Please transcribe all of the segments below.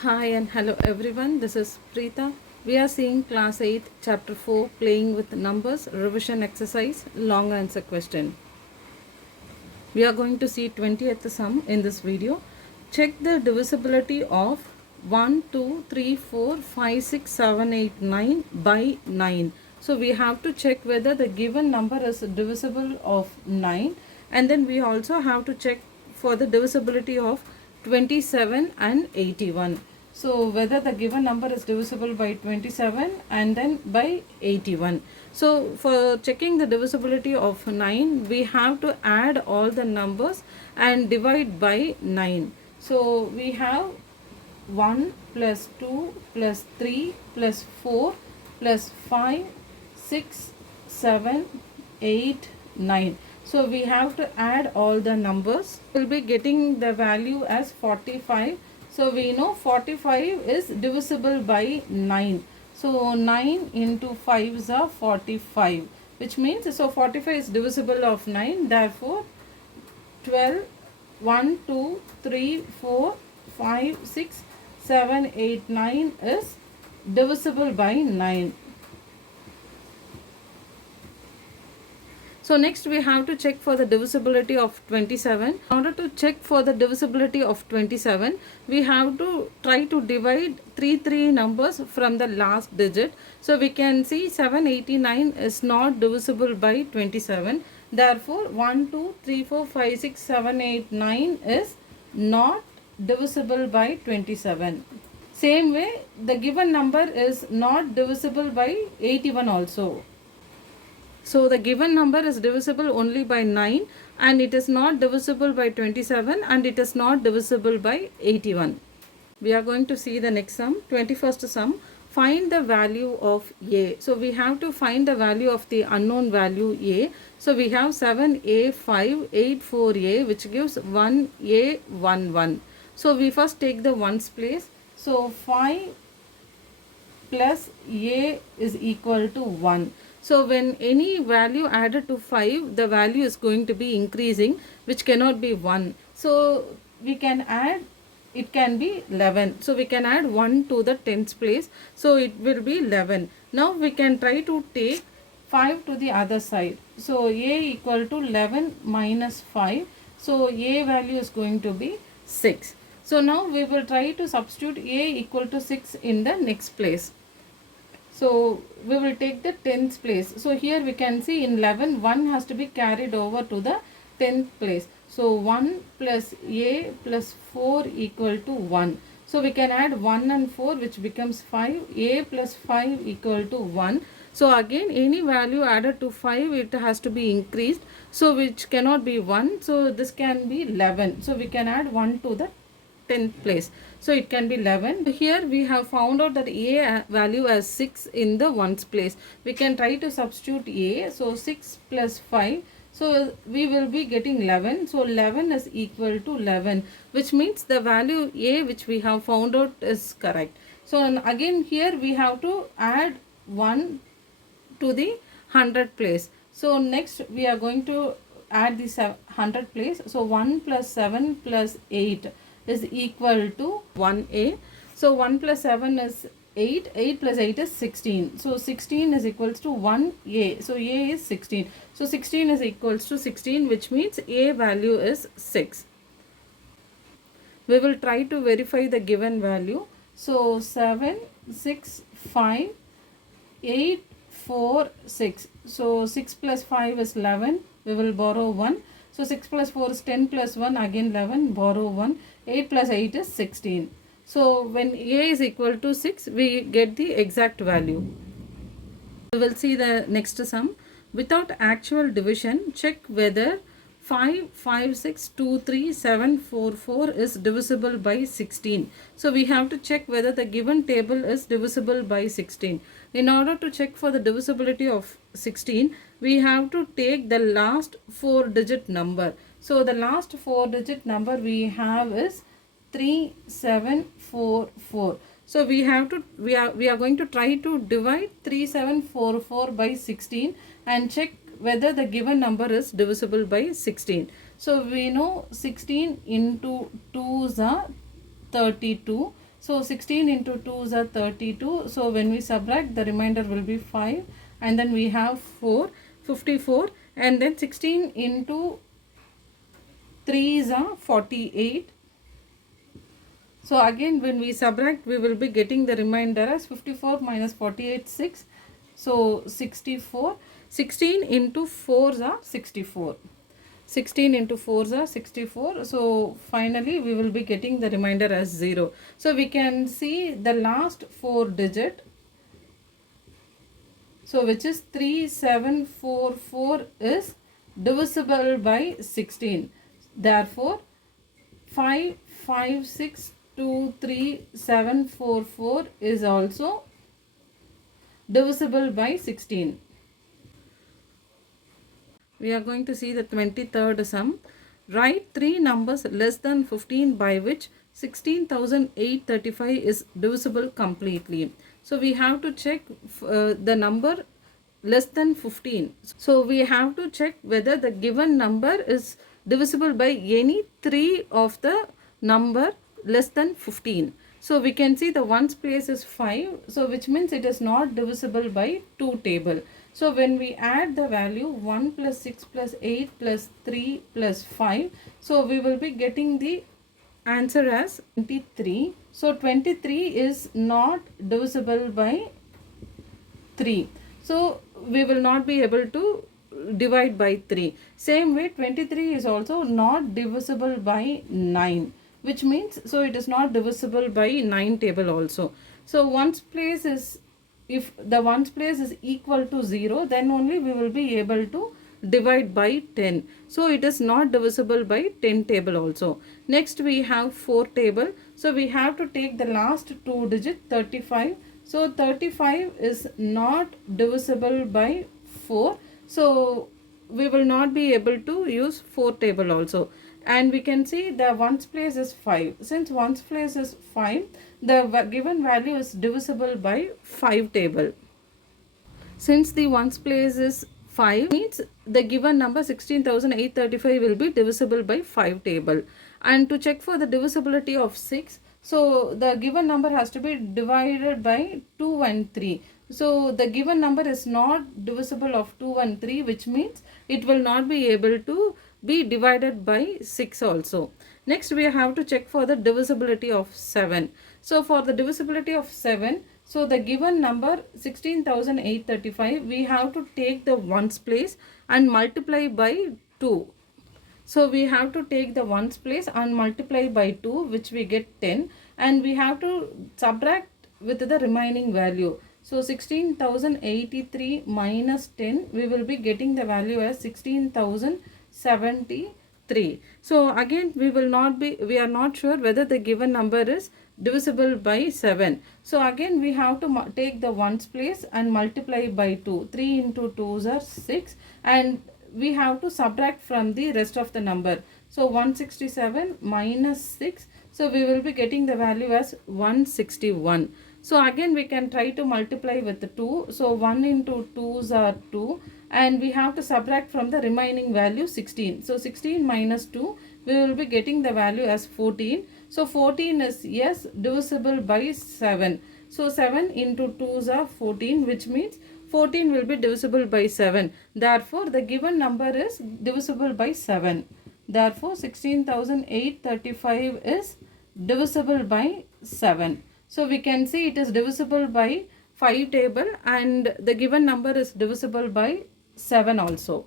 Hi and hello everyone, this is Preeta. We are seeing class 8 chapter 4 playing with numbers revision exercise long answer question. We are going to see 20th sum in this video. Check the divisibility of 1, 2, 3, 4, 5, 6, 7, 8, 9 by 9. So we have to check whether the given number is divisible of 9, and then we also have to check for the divisibility of 27 and 81. So whether the given number is divisible by 27 and then by 81. So for checking the divisibility of 9, we have to add all the numbers and divide by 9. So we have 1 plus 2 plus 3 plus 4 plus 5, 6, 7, 8, 9. So we have to add all the numbers. We'll be getting the value as 45. So we know 45 is divisible by 9. So 9 into 5 are 45, which means so 45 is divisible of 9. Therefore 12, 1, 2, 3, 4, 5, 6, 7, 8, 9 is divisible by 9. So next we have to check for the divisibility of 27. In order to check for the divisibility of 27, we have to try to divide 3 numbers from the last digit. So we can see 789 is not divisible by 27. Therefore 1, 2, 3, 4, 5, 6, 7, 8, 9 is not divisible by 27. Same way, the given number is not divisible by 81 also. So the given number is divisible only by 9, and it is not divisible by 27, and it is not divisible by 81. We are going to see the next sum, 21st sum. Find the value of A. So we have to find the value of the unknown value A. So we have 7A, 5, 8, 4A, which gives 1A, 1, 1. So we first take the ones place. So 5 plus A is equal to 1. So when any value added to 5, the value is going to be increasing, which cannot be 1. So we can add, it can be 11. So we can add 1 to the tens place. So it will be 11. Now we can try to take 5 to the other side. So A equal to 11 minus 5. So A value is going to be 6. So now we will try to substitute A equal to 6 in the next place. So we will take the tens place. So here we can see in 11, 1 has to be carried over to the 10th place. So 1 plus A plus 4 equal to 1. So we can add 1 and 4, which becomes 5. A plus 5 equal to 1. So again, any value added to 5, it has to be increased. So which cannot be 1. So this can be 11. So we can add 1 to the 10th place. So it can be 11. Here we have found out that A value as 6 in the ones place. We can try to substitute A. So 6 plus 5. So we will be getting 11. So 11 is equal to 11, which means the value A which we have found out is correct. So again here we have to add 1 to the 100 place. So next we are going to add the 100 place. So 1 plus 7 plus 8 is equal to 1A. So 1 plus 7 is 8. 8 plus 8 is 16. So 16 is equals to 1A. So A is 16. So 16 is equals to 16, which means A value is 6. We will try to verify the given value. So 7, 6, 5, 8, 4, 6. So 6 plus 5 is 11. We will borrow 1. So 6 plus 4 is 10 plus 1, again 11, borrow 1. 8 plus 8 is 16. So when A is equal to 6, we get the exact value. We will see the next sum. Without actual division, check whether 5, 5, 6, 2, 3, 7, 4, 4 is divisible by 16. So we have to check whether the given table is divisible by 16. In order to check for the divisibility of 16, we have to take the last 4-digit number. So the last 4-digit number we have is 3744. So we are going to try to divide 3744 by 16 and check whether the given number is divisible by 16. So we know 16 into 2 is 32. So 16 into 2 is 32. So when we subtract, the remainder will be 5. And then we have 4, 54. And then 16 into 3 is 48. So again when we subtract, we will be getting the remainder as 54 minus 48, 6. So 64. 16 into 4 is 64. 16 into 4 is 64. So finally we will be getting the remainder as 0. So we can see the last 4 digit. So which is 3744 is divisible by 16. Therefore 55623744 is also divisible by 16. We are going to see the 23rd sum. Write 3 numbers less than 15 by which 16,835 is divisible completely. So we have to check the number less than 15. So we have to check whether the given number is divisible by any 3 of the number less than 15. So we can see the ones place is 5. So which means it is not divisible by 2 table. So when we add the value 1 plus 6 plus 8 plus 3 plus 5. So we will be getting the answer as 23. So 23 is not divisible by 3. So we will not be able to divide by 3. Same way 23 is also not divisible by 9. Which means so it is not divisible by 9 table also. So ones place is, if the ones place is equal to 0, then only we will be able to divide by 10. So it is not divisible by 10 table also. Next we have 4 table. So we have to take the last 2 digit 35. So 35 is not divisible by 4. So we will not be able to use 4 table also. And we can see the ones place is 5. Since ones place is 5, the given value is divisible by 5 table. Since the ones place is 5, means the given number 16,835 will be divisible by 5 table. And to check for the divisibility of 6, so the given number has to be divided by 2 and 3. So the given number is not divisible of 2 and 3, which means it will not be able to be divided by 6 also. Next we have to check for the divisibility of 7. So for the divisibility of 7, so the given number 16,835, we have to take the ones place and multiply by 2. So we have to take the ones place and multiply by 2, which we get 10, and we have to subtract with the remaining value. So 16,083 minus 10, we will be getting the value as 16,073. So again we are not sure whether the given number is divisible by 7. So again we have to take the ones place and multiply by 2. 3 into 2 are 6, and we have to subtract from the rest of the number. So 167 minus 6. So we will be getting the value as 161. So again we can try to multiply with the 2. So 1 into 2 are 2, and we have to subtract from the remaining value 16. So 16 minus 2, we will be getting the value as 14. So 14 is yes divisible by 7. So 7 into 2 are 14, which means 14 will be divisible by 7. Therefore the given number is divisible by 7. Therefore 16,835 is divisible by 7. So we can see it is divisible by 5 table, and the given number is divisible by 7 also.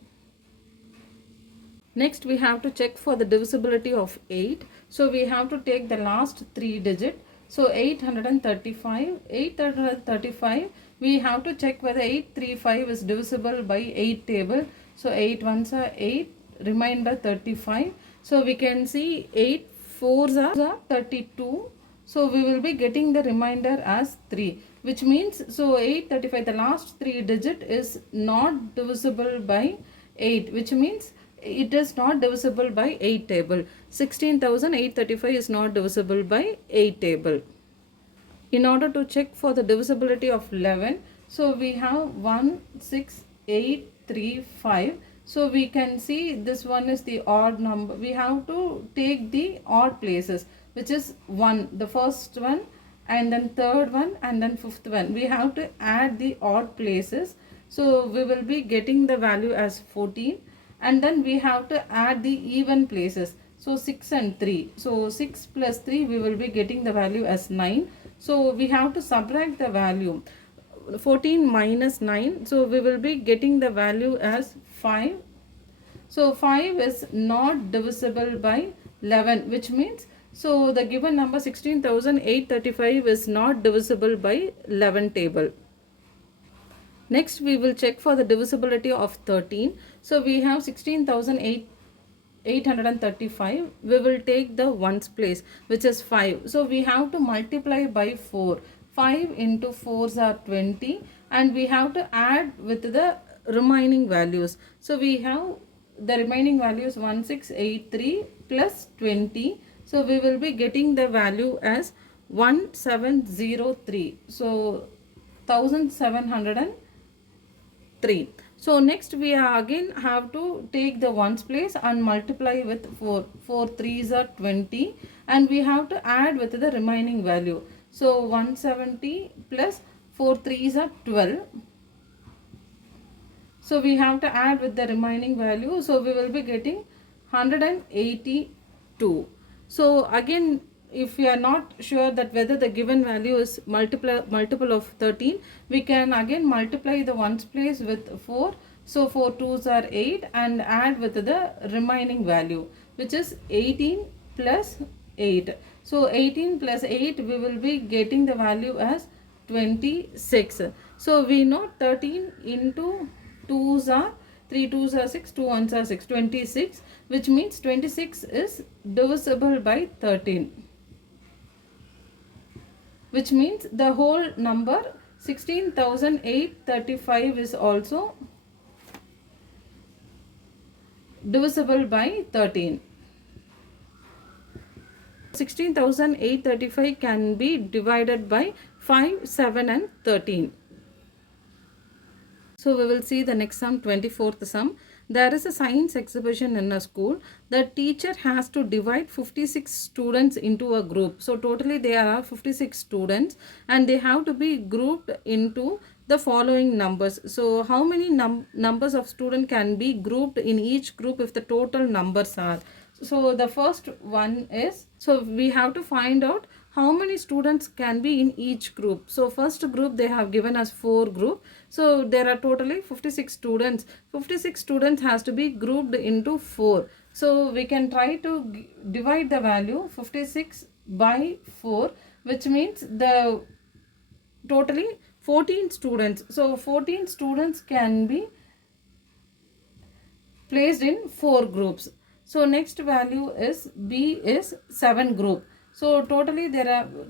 Next we have to check for the divisibility of 8. So we have to take the last 3 digit. So 835. 835, we have to check whether 835 is divisible by 8 table. So 8 ones are 8, remainder 35. So we can see 8 fours are 32. So we will be getting the remainder as 3, which means so 835, the last 3 digit is not divisible by 8, which means it is not divisible by 8 table. 16,835 is not divisible by 8 table. In order to check for the divisibility of 11, so we have 1, 6, 8, 3, 5. So we can see this one is the odd number. We have to take the odd places, which is 1, the first one, and then third one, and then fifth one. We have to add the odd places. So we will be getting the value as 14, and then we have to add the even places. So 6 and 3. So 6 plus 3, we will be getting the value as 9. So we have to subtract the value. 14 minus 9. So we will be getting the value as 5. So 5 is not divisible by 11, which means so the given number 16,835 is not divisible by 11 table. Next we will check for the divisibility of 13. So we have 16,835. We will take the ones place, which is 5. So we have to multiply by 4. 5 into 4s are 20, and we have to add with the remaining values. So we have the remaining values 1683 plus 20. So we will be getting the value as 1703. So 1703. So next we are again have to take the ones place and multiply with 4. 4 3s are 20, and we have to add with the remaining value. So 170 plus 4 3s are 12. So we have to add with the remaining value. So we will be getting 182. So again, if we are not sure that whether the given value is multiple of 13, we can again multiply the ones place with 4. So 4 2s are 8, and add with the remaining value, which is 18 plus 8. So 18 plus 8, we will be getting the value as 26. So we know 13 into 2s are 3 2s are 6, 2 1s are 6, 26, which means 26 is divisible by 13, which means the whole number 16,835 is also divisible by 13. 16,835 can be divided by 5, 7 and 13. So we will see the next sum, 24th sum. There is a science exhibition in a school. The teacher has to divide 56 students into a group. So totally there are 56 students, and they have to be grouped into the following numbers. So how many numbers of students can be grouped in each group if the total numbers are? So the first one is, so we have to find out how many students can be in each group. So first group they have given us 4 group. So there are totally 56 students. 56 students has to be grouped into 4. So we can try to divide the value 56 by 4, which means the totally 14 students. So 14 students can be placed in 4 groups. So next value is B is 7 group. So totally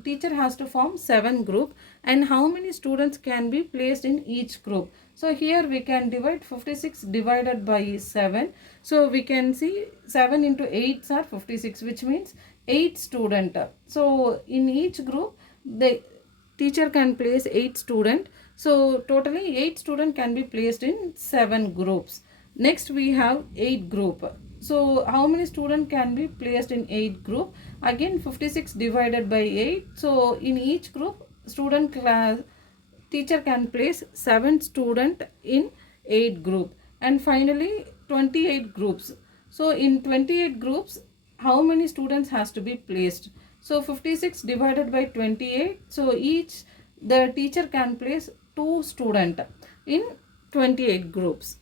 teacher has to form 7 group, and how many students can be placed in each group? So here we can divide 56 divided by 7. So we can see 7 into 8 are 56, which means 8 student. So in each group the teacher can place 8 student. So totally 8 student can be placed in 7 groups. Next we have 8 group. So how many students can be placed in 8 group? Again 56 divided by 8. So in each group teacher can place 7 student in 8 group. And finally 28 groups. So in 28 groups, how many students has to be placed? So 56 divided by 28. So the teacher can place 2 student in 28 groups.